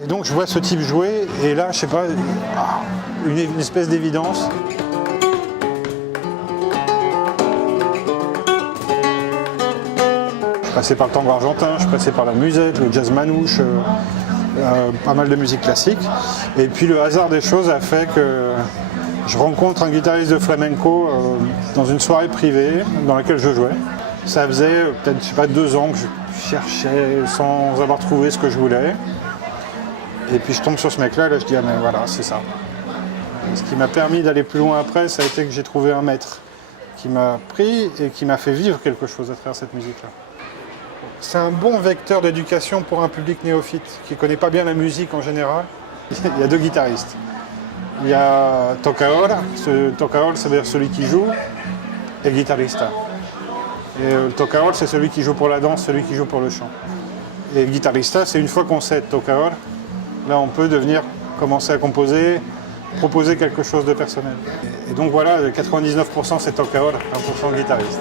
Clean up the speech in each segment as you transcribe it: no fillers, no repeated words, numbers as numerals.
Et donc je vois ce type jouer, et là, je sais pas, une espèce d'évidence. Je suis passé par le tango argentin, je suis passé par la musette, le jazz manouche, pas mal de musique classique. Et puis le hasard des choses a fait que je rencontre un guitariste de flamenco dans une soirée privée dans laquelle je jouais. Ça faisait peut-être, je sais pas, 2 ans que je cherchais sans avoir trouvé ce que je voulais. Et puis je tombe sur ce mec-là, et là je dis, ah mais voilà, c'est ça. Ce qui m'a permis d'aller plus loin après, ça a été que j'ai trouvé un maître qui m'a pris et qui m'a fait vivre quelque chose à travers cette musique-là. C'est un bon vecteur d'éducation pour un public néophyte qui ne connaît pas bien la musique en général. Il y a 2 guitaristes. Il y a tocador, tocador ça veut dire celui qui joue, et guitarista. Et le tocador c'est celui qui joue pour la danse, celui qui joue pour le chant. Et le guitarista c'est une fois qu'on sait tocador, là on peut commencer à composer, proposer quelque chose de personnel. Et donc voilà, 99% c'est tocador, 1% guitariste.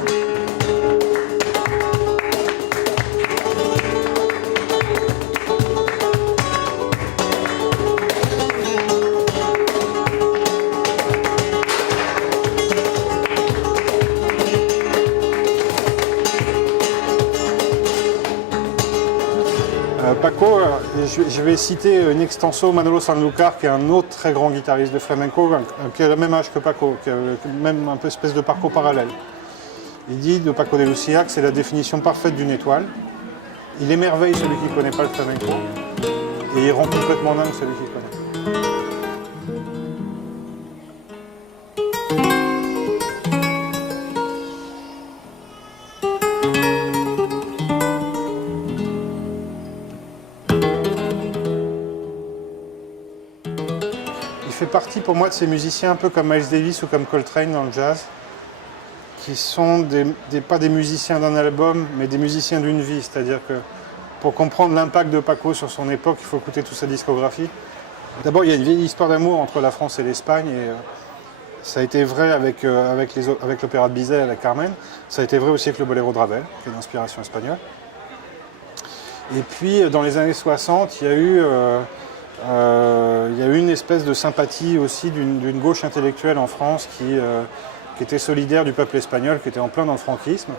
Paco, je vais citer une extenso, Manolo Sanlúcar, qui est un autre très grand guitariste de flamenco, qui a le même âge que Paco, qui a même un peu espèce de parcours parallèle. Il dit de Paco de Lucía que c'est la définition parfaite d'une étoile. Il émerveille celui qui ne connaît pas le flamenco, et il rend complètement dingue celui qui connaît. Il fait partie pour moi de ces musiciens un peu comme Miles Davis ou comme Coltrane dans le jazz, qui sont pas des musiciens d'un album, mais des musiciens d'une vie. C'est-à-dire que pour comprendre l'impact de Paco sur son époque, il faut écouter toute sa discographie. D'abord, il y a une vieille histoire d'amour entre la France et l'Espagne, et ça a été vrai avec l'opéra de Bizet, avec Carmen. Ça a été vrai aussi avec le boléro de Ravel, qui est d'inspiration espagnole. Et puis, dans les années 60, il y a eu une espèce de sympathie aussi d'une gauche intellectuelle en France qui était solidaire du peuple espagnol, qui était en plein dans le franquisme,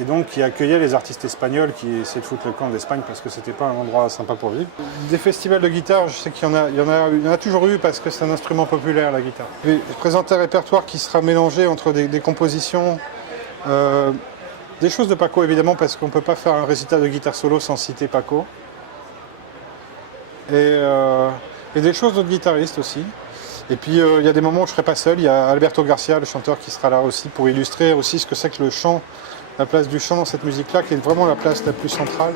et donc qui accueillait les artistes espagnols qui essayaient de foutre le camp d'Espagne parce que c'était pas un endroit sympa pour vivre. Des festivals de guitare, je sais qu'il y en a toujours eu parce que c'est un instrument populaire, la guitare. Je présente un répertoire qui sera mélangé entre des compositions, des choses de Paco évidemment, parce qu'on ne peut pas faire un récital de guitare solo sans citer Paco. Et des choses d'autres guitaristes aussi. Et puis il y a des moments où je ne serai pas seul, il y a Alberto Garcia, le chanteur, qui sera là aussi pour illustrer aussi ce que c'est que le chant, la place du chant dans cette musique-là, qui est vraiment la place la plus centrale.